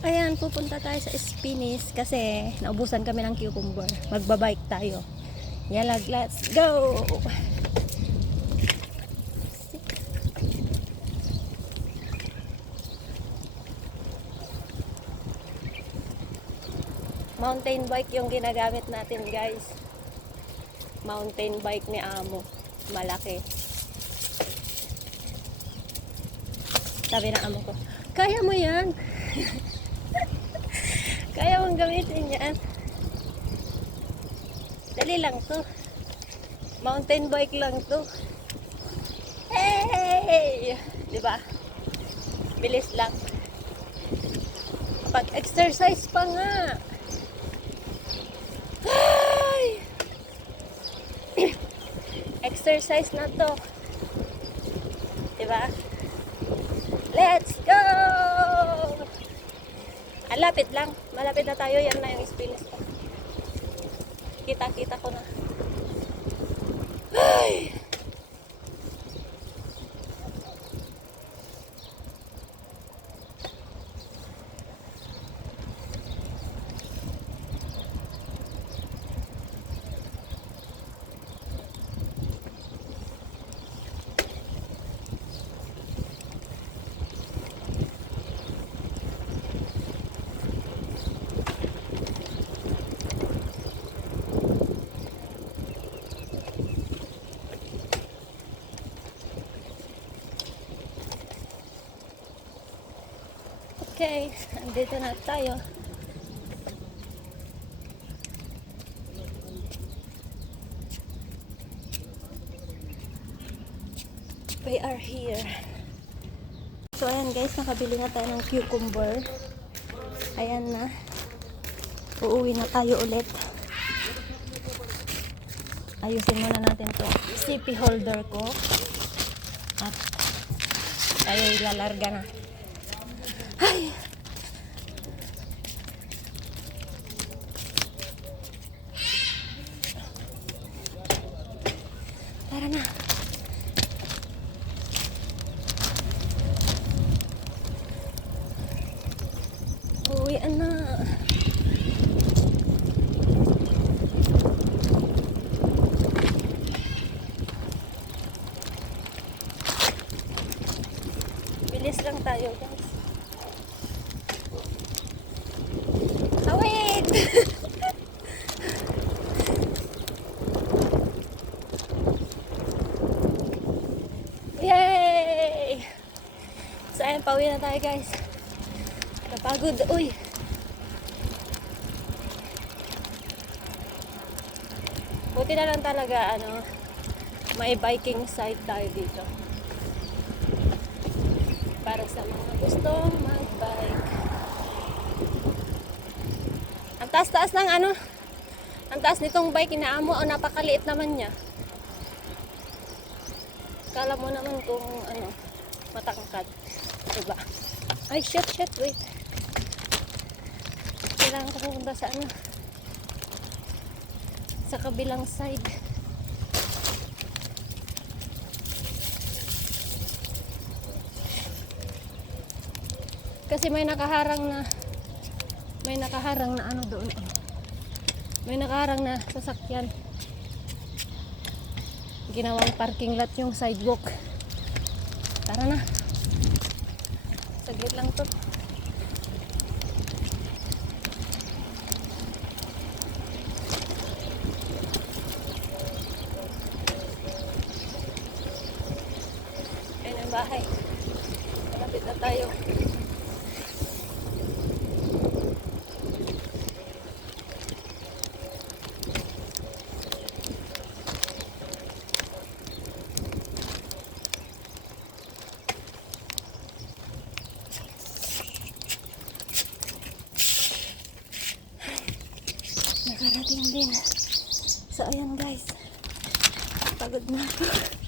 Ayan, pupunta tayo sa Spinis kasi naubusan kami ng cucumber. Magbabike tayo. Yalag, let's go! Mountain bike yung ginagamit natin, guys. Mountain bike ni Amo. Malaki. Sabi ng amo ko, kaya mo yan. Kaya mong gamitin yan. Dali lang to. Mountain bike lang to. Hey! Diba? Bilis lang. Pag-exercise pa nga. Ay! Exercise na to. Diba? Let's go! Lapit lang. Malapit na tayo. Yan na yung Spinis ko. Kita-kita ko na. Ay! Okay, andito na tayo. We are here. So ayan guys, nakabili na tayo ng cucumber. Ayan na. Uuwi na tayo ulit. Ayusin muna natin to CP holder ko. At tayo ilalarga na. Ay! Tara na. Uwian na. Bilis lang tayo, guys. Awit! Yay! So ayan, pauwi na tayo, guys. Napagod, uy. Buti na lang talaga, may biking site tayo dito. Para sa mga gustong mag-bike. Ang taas-taas ng ang taas nitong bike inaamo, napakaliit naman niya. Kala mo naman kung matangkad. Diba? Ay, shit, wait. Kailangan ko pumunta sa sa kabilang side. Kasi may nakaharang na doon. May nakaharang na sasakyan. Ginawang parking lot yung sidewalk. Tara na. Saglit lang to. Ayan ang bahay. Malapit na tayo. Nakarating din. So ayan guys, pagod na ako.